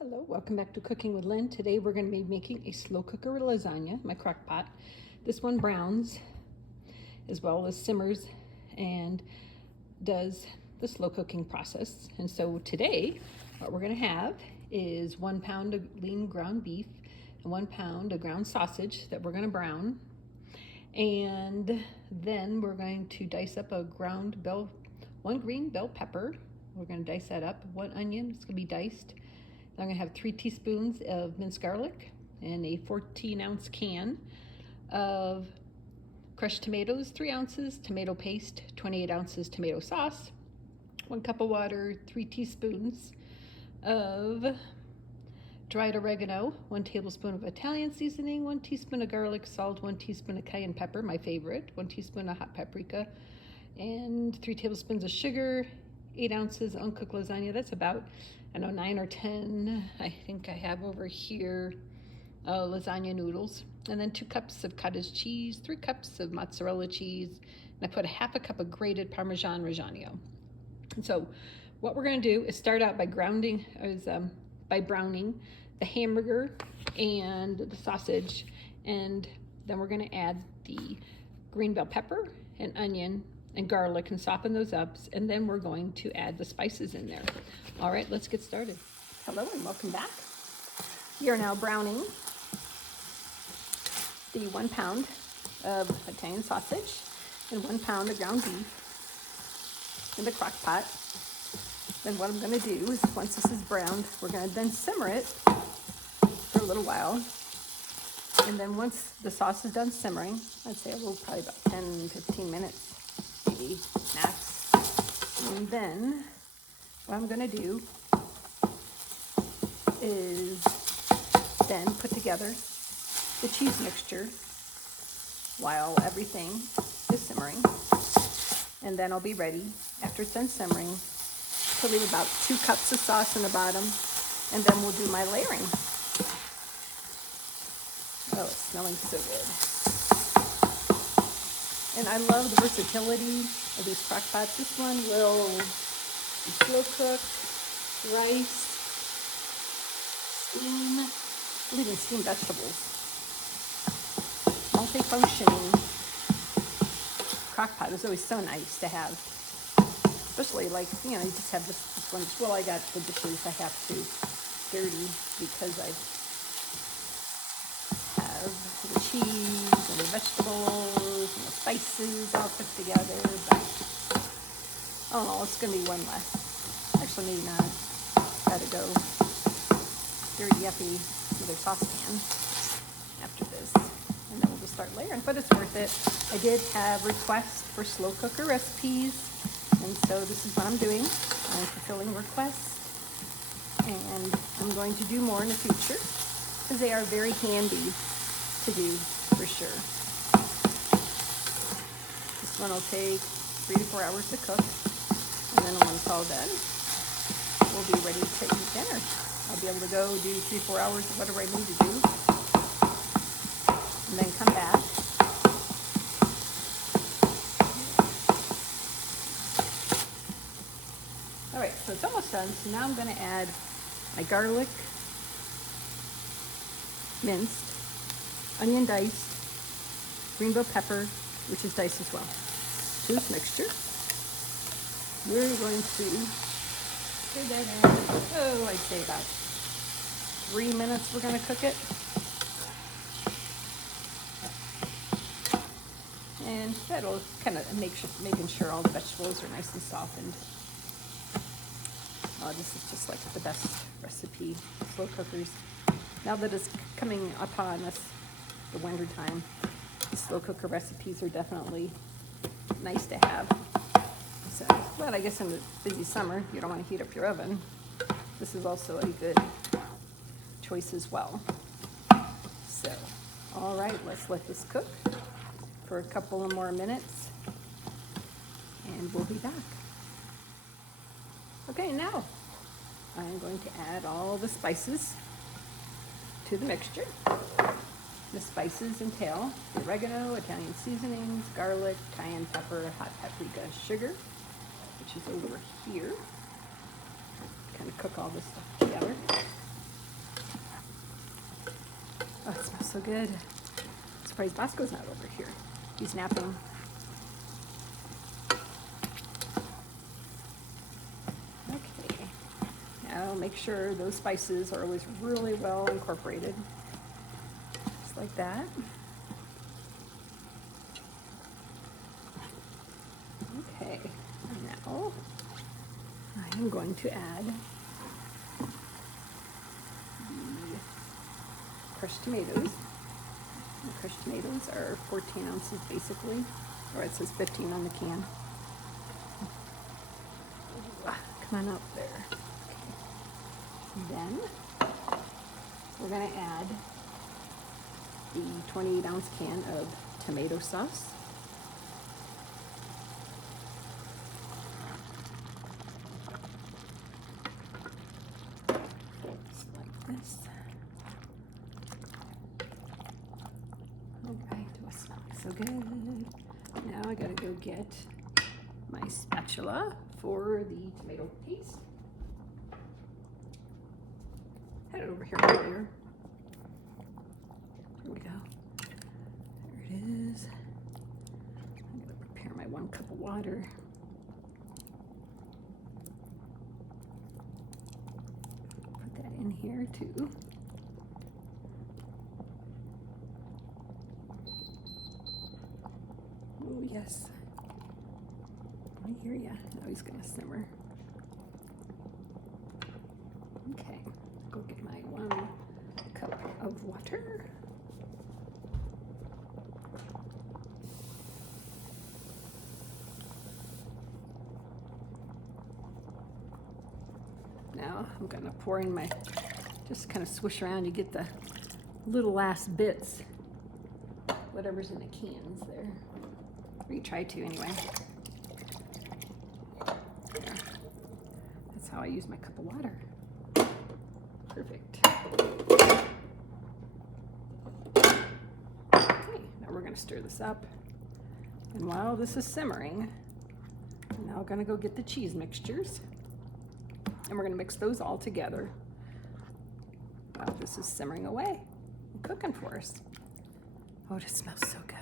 Hello, welcome back to Cooking with Lynn. Today we're going to be making a slow cooker lasagna, my crock pot. This one browns as well as simmers and does the slow cooking process. And so today what we're going to have is 1 pound of lean ground beef and 1 pound of ground sausage that we're going to brown. And then we're going to dice up one green bell pepper. We're going to dice that up. 1 onion, it's going to be diced. I'm going to have 3 teaspoons of minced garlic and a 14-ounce can of crushed tomatoes, 3 ounces tomato paste, 28 ounces tomato sauce, 1 cup of water, 3 teaspoons of dried oregano, 1 tablespoon of Italian seasoning, 1 teaspoon of garlic salt, 1 teaspoon of cayenne pepper, my favorite, 1 teaspoon of hot paprika, and 3 tablespoons of sugar, 8 ounces uncooked lasagna. That's about, 9 or 10, I think I have over here, lasagna noodles. And then 2 cups of cottage cheese, 3 cups of mozzarella cheese, and I put a half a cup of grated Parmesan Reggiano. And so what we're going to do is start out by browning the hamburger and the sausage, and then we're going to add the green bell pepper and onion and garlic and soften those up, and then we're going to add the spices in there. All right, let's get started. Hello and welcome back. We are now browning the 1 pound of Italian sausage and 1 pound of ground beef in the crock pot. Then what I'm going to do is, once this is browned, we're going to then simmer it for a little while. And then once the sauce is done simmering, I'd say probably about 10-15 minutes, maybe max. And then what I'm going to do is then put together the cheese mixture while everything is simmering. And then I'll be ready, after it's done simmering, to leave about 2 cups of sauce in the bottom, and then we'll do my layering. Oh, it's smelling so good. And I love the versatility of these crock pots. This one will slow cook, rice, steam, we'll even steam vegetables. Multifunctioning crock pot is always so nice to have. Especially you just have this one. Well, I got the dishes I have to dirty because I have the cheese and the vegetables and the spices all put together. But oh, it's going to be one less. Actually, maybe not. Gotta go dirty up another saucepan after this. And then we'll just start layering. But it's worth it. I did have requests for slow cooker recipes. And so this is what I'm doing. I'm fulfilling requests, and I'm going to do more in the future because they are very handy to do for sure. This one will take 3 to 4 hours to cook, and then when it's all done, we'll be ready to eat dinner. I'll be able to go do 3 or 4 hours of whatever I need to do, and then come back. All right, so it's almost done. So now I'm going to add my garlic, minced, onion diced, green bell pepper, which is diced as well, to this mixture. We're going to stir that in, I'd say about 3 minutes we're going to cook it. And that'll kind of making sure all the vegetables are nice and softened. This is just like the best recipe, slow cookers. Now that it's coming upon us, the winter time, the slow cooker recipes are definitely nice to have. So, well, I guess in the busy summer, you don't want to heat up your oven. This is also a good choice as well. So, all right, let's let this cook for a couple of more minutes, and we'll be back. Okay, now I'm going to add all the spices to the mixture. The spices entail the oregano, Italian seasonings, garlic, cayenne pepper, hot paprika, sugar, which is over here. Kind of cook all this stuff together. Oh, it smells so good. I'm surprised Bosco's not over here. He's napping. Okay. Now make sure those spices are always really well incorporated. Just like that. Okay. Now I am going to add the crushed tomatoes. The crushed tomatoes are 14 ounces basically, or it says 15 on the can. Come on up there. Okay. Then we're going to add the 28-ounce can of tomato sauce. Just like this. Alright, oh, it smells so good. Now I gotta go get my spatula for the tomato paste. Had it over here earlier. Here we go. There it is. I'm gonna prepare my 1 cup of water. Put that in here too. Oh yes. I hear ya. Now he's gonna simmer. Okay, go get my 1 cup of water. Now I'm gonna pour in my, just kind of swish around, you get the little last bits, whatever's in the cans there. Or you try to anyway. There. That's how I use my cup of water. Perfect. Okay, now we're gonna stir this up. And while this is simmering, I'm now gonna go get the cheese mixtures. And we're gonna mix those all together while this is simmering away and cooking for us. Oh, it smells so good.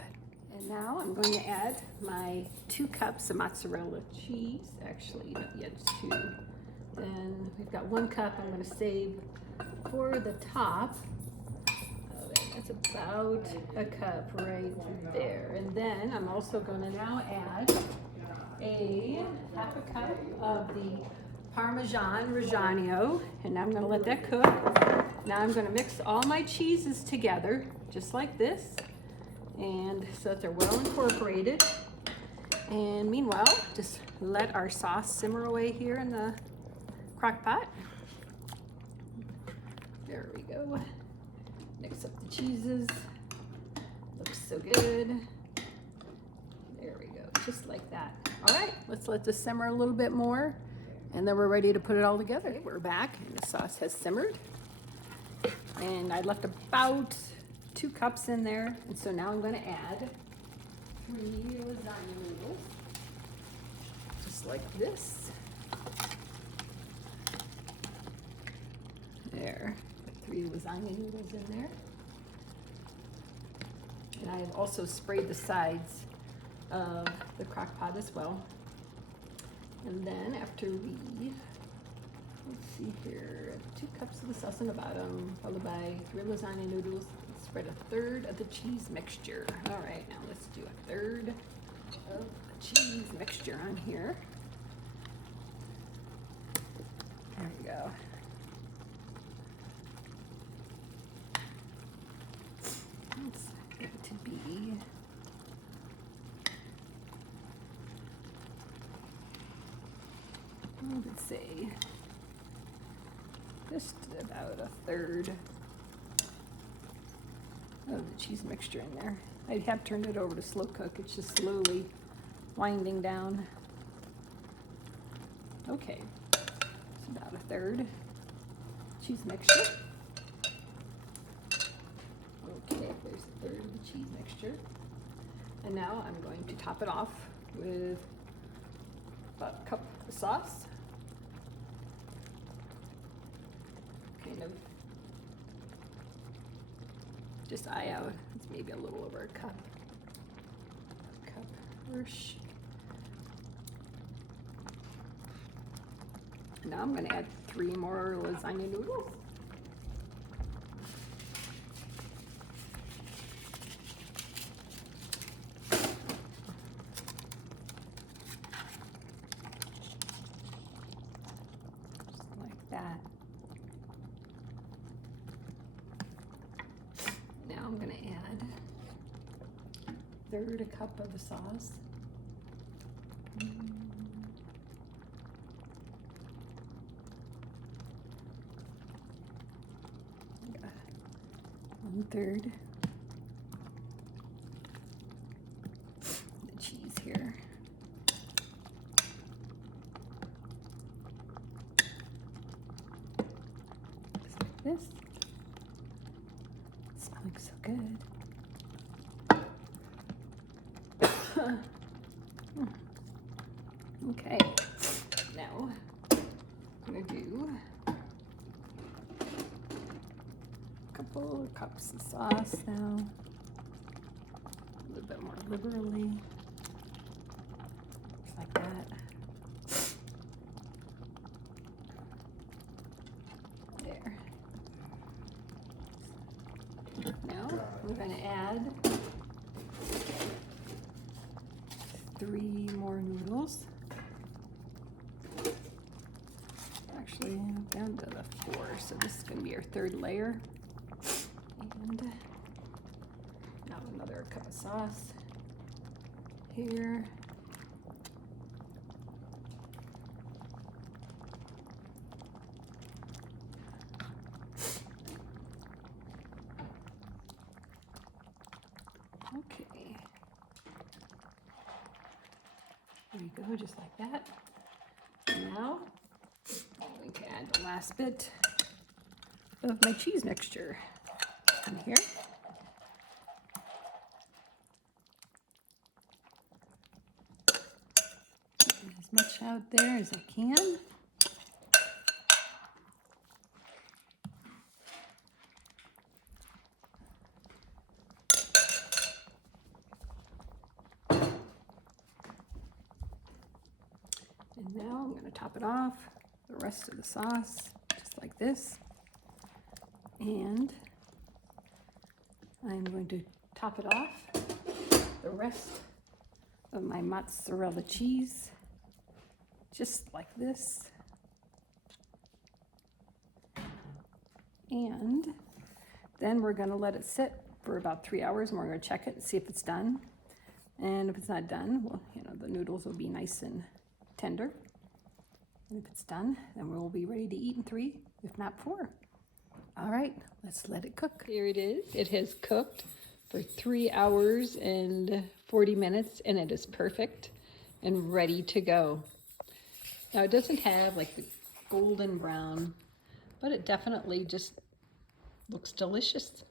And now I'm going to add my 2 cups of mozzarella cheese. Actually, no, yeah, it's 2. Then we've got 1 cup I'm going to save for the top. Oh, that's about a cup right there. And then I'm also going to now add a half a cup of the Parmesan Reggiano, and I'm going to let that cook. Now I'm going to mix all my cheeses together, just like this, and so that they're well incorporated. And meanwhile, just let our sauce simmer away here in the crock pot. There we go. Mix up the cheeses. Looks so good. There we go, just like that. All right, let's let this simmer a little bit more, and then we're ready to put it all together. Okay, we're back, and the sauce has simmered. And I left about 2 cups in there, and so now I'm going to add 3 lasagna noodles, just like this. There, 3 lasagna noodles in there. And I have also sprayed the sides of the crock pot as well. And then after we, let's see here, 2 cups of the sauce on the bottom, followed by 3 lasagna noodles. Spread 1/3 of the cheese mixture. All right, now let's do 1/3 of the cheese mixture on here. There we go. Let's get it to be I would say just about 1/3 of the cheese mixture in there. I have turned it over to slow cook. It's just slowly winding down. Okay, it's about 1/3 cheese mixture. Okay, there's 1/3 of the cheese mixture. And now I'm going to top it off with about a cup of sauce. Kind of just eye out. It's maybe a little over a cup. Cup-ish. Now I'm gonna add 3 more lasagna noodles. Just like that. Now I'm gonna add 1/3 cup of the sauce. Yeah. 1/3 the cheese here. Just like this. Smelling so good. Okay, now I'm gonna do a couple of cups of sauce now, a little bit more liberally, just like that. There. Now we're gonna add 3 more noodles. Actually, down to the 4, so this is going to be our 3rd layer. And now another cup of sauce here. Okay. There you go, just like that. And now I'm going to add the last bit of my cheese mixture in here. Getting as much out there as I can. And now I'm going to top it off, the rest of the sauce, just like this. And I'm going to top it off, the rest of my mozzarella cheese, just like this. And then we're going to let it sit for about 3 hours, and we're going to check it and see if it's done. And if it's not done, well, you know, the noodles will be nice and tender. And if it's done, then we'll be ready to eat in 3, if not 4. All right, let's let it cook. Here it is. It has cooked for 3 hours and 40 minutes, and it is perfect and ready to go. Now, it doesn't have like the golden brown, but it definitely just looks delicious.